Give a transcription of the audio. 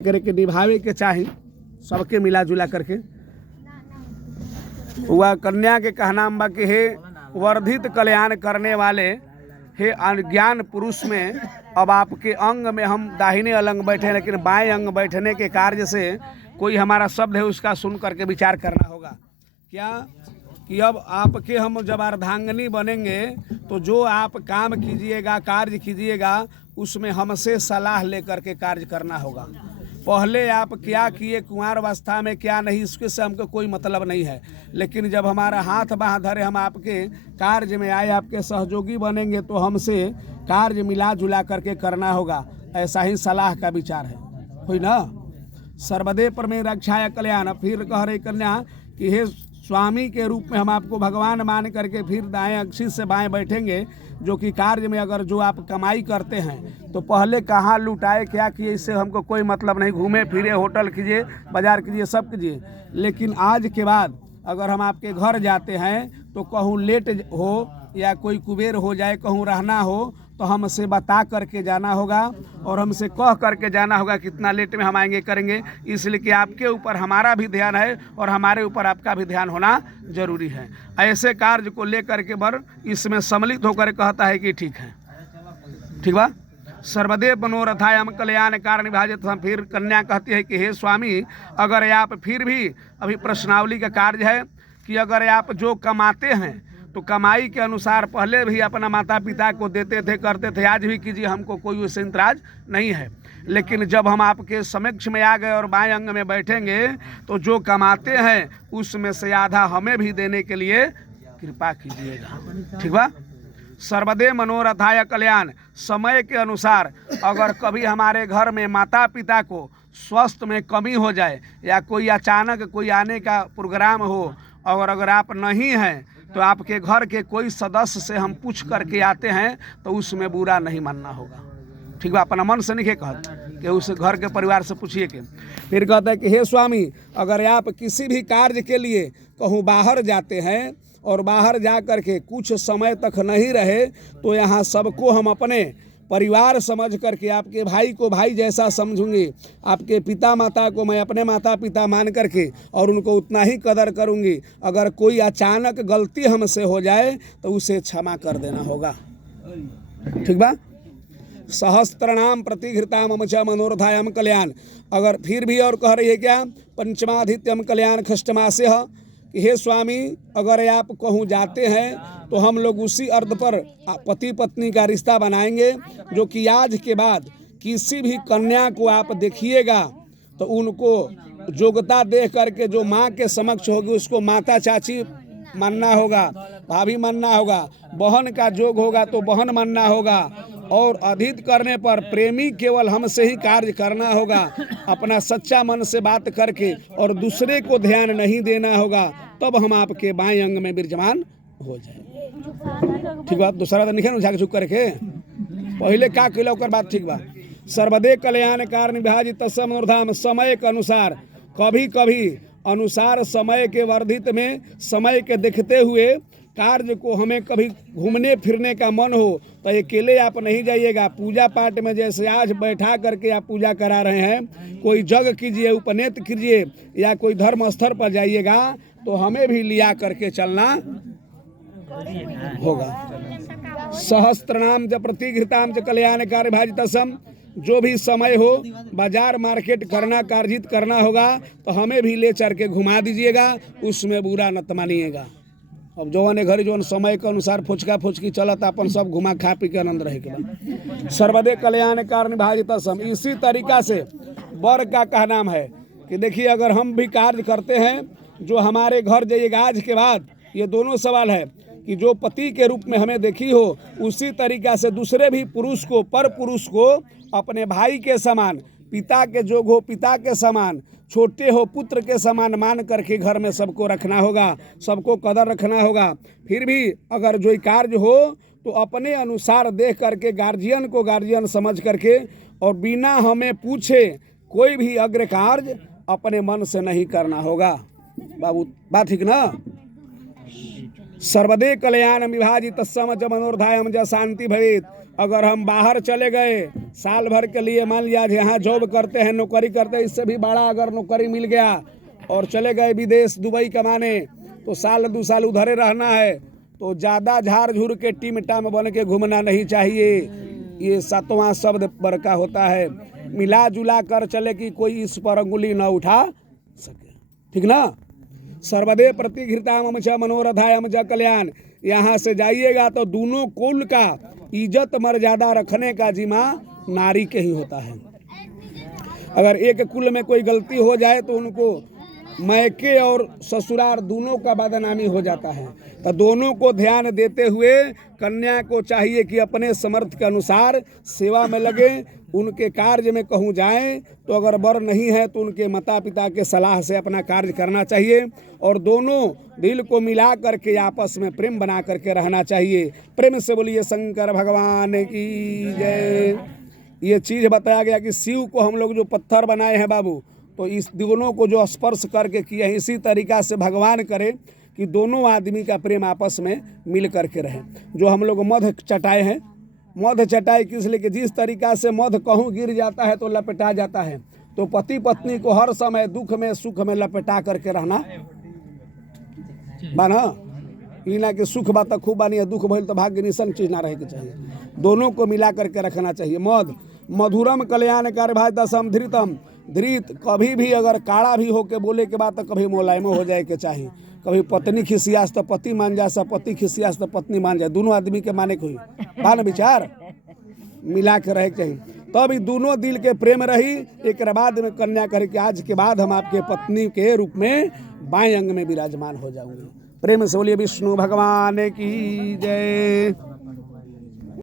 करके निभावे के चाही सबके मिला जुला करके। वह कन्या के कहना बा कि हे वर्धित कल्याण करने वाले, हे अज्ञान पुरुष में अब आपके अंग में हम दाहिने अलंग बैठे, लेकिन बाएं अंग बैठने के कार्य से कोई हमारा शब्द है उसका सुन करके विचार करना होगा। क्या कि अब आपके हम जब अर्धांगिनी बनेंगे तो जो आप काम कीजिएगा, कार्य कीजिएगा, उसमें हमसे सलाह लेकर के कार्य करना होगा। पहले आप क्या किए कुंवार अवस्था में क्या नहीं, इसके से हमको कोई मतलब नहीं है, लेकिन जब हमारा हाथ बाह धरे हम आपके कार्य में आए, आपके सहयोगी बनेंगे तो हमसे कार्य मिला जुला करके करना होगा। ऐसा ही सलाह का विचार है, हुई ना। सर्वदे पर में रक्षा कल्याण। फिर कह रही कन्या कि हे स्वामी के रूप में हम आपको भगवान मान करके फिर दाएं अक्षी से बाएं बैठेंगे, जो कि कार्य में अगर जो आप कमाई करते हैं तो पहले कहाँ लुटाए क्या किए, इससे हमको कोई मतलब नहीं। घूमे फिरे, होटल कीजिए, बाजार कीजिए, सब कीजिए, लेकिन आज के बाद अगर हम आपके घर जाते हैं तो कहूँ लेट हो या कोई कुबेर हो जाए, कहूँ रहना हो तो हमसे बता करके जाना होगा और हमसे कह करके जाना होगा कितना लेट में हम आएंगे करेंगे, इसलिए कि आपके ऊपर हमारा भी ध्यान है और हमारे ऊपर आपका भी ध्यान होना जरूरी है। ऐसे कार्य को लेकर के बर इसमें सम्मिलित होकर कहता है कि ठीक है, ठीक बा। सर्वदेव मनोरथायम कल्याण कारण विभाजित। फिर कन्या कहती है कि हे स्वामी, अगर आप फिर भी अभी प्रश्नावली का कार्य है कि अगर आप जो कमाते हैं तो कमाई के अनुसार पहले भी अपना माता पिता को देते थे, करते थे, आज भी कीजिए, हमको कोई उससे इंतराज नहीं है। लेकिन जब हम आपके समक्ष में आ गए और बाएं अंग में बैठेंगे तो जो कमाते हैं उसमें से आधा हमें भी देने के लिए कृपा कीजिएगा, ठीक बा। सर्वदे मनोरथाय कल्याण। समय के अनुसार अगर कभी हमारे घर में माता पिता को स्वास्थ्य में कमी हो जाए या कोई अचानक कोई आने का प्रोग्राम हो और अगर आप नहीं हैं तो आपके घर के कोई सदस्य से हम पूछ करके आते हैं तो उसमें बुरा नहीं मानना होगा, ठीक है। अपना मन से नहीं कहते कि उस घर के परिवार से पूछिए के। फिर कहते हैं कि हे स्वामी, अगर आप किसी भी कार्य के लिए कहूँ बाहर जाते हैं और बाहर जा कर के कुछ समय तक नहीं रहे तो यहाँ सबको हम अपने परिवार समझ करके, आपके भाई को भाई जैसा समझूंगी, आपके पिता माता को मैं अपने माता पिता मान करके और उनको उतना ही कदर करूंगी। अगर कोई अचानक गलती हमसे हो जाए तो उसे क्षमा कर देना होगा, ठीक बा। सहस्त्रनाम प्रतिघृताम मम च मनोरथायम कल्याण। अगर फिर भी और कह रही है क्या, पंचमाधित्यम कल्याण खष्टमास्य। हे स्वामी, अगर आप कहूँ जाते हैं तो हम लोग उसी अर्थ पर पति पत्नी का रिश्ता बनाएंगे, जो कि आज के बाद किसी भी कन्या को आप देखिएगा तो उनको योग्यता देख करके जो माँ के समक्ष होगी उसको माता चाची मानना होगा, भाभी मानना होगा, बहन का जोग होगा तो बहन मानना होगा, और अधिक करने पर प्रेमी केवल हमसे ही कार्य करना होगा। अपना सच्चा मन से बात करके और दूसरे को ध्यान नहीं देना होगा, तब हम आपके बाएं अंग में विराजमान हो जाए, ठीक बा। दूसरा तो नहीं झाक झुक करके पहले का कैला ओकर बात, ठीक बा। सर्वदे कल्याण कारण विभाजित मनोरथाम। समय के अनुसार, कभी कभी अनुसार समय के वर्धित में समय के देखते हुए कार्य को हमें कभी घूमने फिरने का मन हो तो अकेले आप नहीं जाइएगा। पूजा पाठ में जैसे आज बैठा करके आप पूजा करा रहे हैं, कोई जग कीजिए, उपनेत कीजिए या कोई धर्म स्थल पर जाइएगा तो हमें भी लिया करके चलना होगा। सहस्त्रनाम च प्रतिघृताम च कल्याण कार्य भाजित सम। जो भी समय हो बाजार मार्केट करना, कार्जित करना होगा तो हमें भी ले चल के घुमा दीजिएगा, उसमें बुरा न मानिएगा। अब जौन घर जौन समय के अनुसार फुचका फुचकी चलत अपन सब घुमा खा पी के आनंद रहे के बाद। सर्वदे कल्याण कारण भाजित सम। इसी तरीका से वर का कहनाम है कि देखिए, अगर हम भी कार्य करते हैं जो हमारे घर जाइएगा आज के बाद, ये दोनों सवाल है कि जो पति के रूप में हमें देखी हो उसी तरीका से दूसरे भी पुरुष को, पर पुरुष को अपने भाई के समान, पिता के जोग हो पिता के समान, छोटे हो पुत्र के समान मान करके घर में सबको रखना होगा, सबको कदर रखना होगा। फिर भी अगर जो कार्य हो तो अपने अनुसार देख करके गार्जियन को गार्जियन समझ करके और बिना हमें पूछे कोई भी अग्र कार्य अपने मन से नहीं करना होगा। बाबू बात ठीक ना। सर्वदे कल्याण विभाजित समझ मनोरथायम ज शांति भवेत। अगर हम बाहर चले गए साल भर के लिए, मान लिया यहाँ जॉब करते हैं, नौकरी करते हैं, इससे भी बड़ा अगर नौकरी मिल गया और चले गए विदेश दुबई कमाने, तो साल 2 साल उधरे रहना है, तो ज़्यादा झाड़ झूर के टीम टाम बन के घूमना नहीं चाहिए। ये 7वां शब्द बरका होता है, मिला जुला कर चले कि कोई इस पर अंगुली न उठा सके, ठीक ना। सर्वदे प्रतिघृताम च मनोरथायम च कल्याण। यहाँ से जाइएगा तो दोनों कुल का इज्जत मर्यादा रखने का जिम्मा नारी के ही होता है। अगर एक कुल में कोई गलती हो जाए तो उनको मैके और ससुराल दोनों का बदनामी हो जाता है। तो दोनों को ध्यान देते हुए कन्या को चाहिए कि अपने समर्थ के अनुसार सेवा में लगे, उनके कार्य में कहूँ जाएं, तो अगर बर नहीं है तो उनके माता पिता के सलाह से अपना कार्य करना चाहिए और दोनों दिल को मिला करके आपस में प्रेम बना करके रहना चाहिए। प्रेम से बोलिए शंकर भगवान की जय। ये चीज़ बताया गया कि शिव को हम लोग जो पत्थर बनाए हैं बाबू, तो इस दोनों को जो स्पर्श करके किए हैं, इसी तरीक़ा से भगवान करे कि दोनों आदमी का प्रेम आपस में मिल करके रहे। जो हम लोग मध चटाए हैं, मध चटाई किस लिए कि जिस तरीक़ा से मध कहूँ गिर जाता है तो लपेटा जाता है, तो पति पत्नी को हर समय दुख में सुख में लपेटा करके रहना बाना। ई ना कि सुख बात खूब बानी, दुख भइल तो भाग्य निसन चीज ना रहे के चाहिए, दोनों को मिला करके रखना चाहिए। मध मधुरम कल्याणकारी भाई दसम धृतम। धृत कभी भी अगर काड़ा भी हो के बोले के बाद तो कभी मोलायमो हो जाए के चाहिए। कभी पत्नी खिसियास तो पति मान जाए, सब पति खिसियास तो पत्नी मान जाए, दोनों आदमी के माने कोई बान विचार मिला के रहे चाहिए, तब तो दोनों दिल के प्रेम रही। एक बाद में कन्या करके आज के बाद हम आपके पत्नी के रूप में बाएं अंग में विराजमान हो जाऊंगी। प्रेम से बोलिए विष्णु भगवान की जय।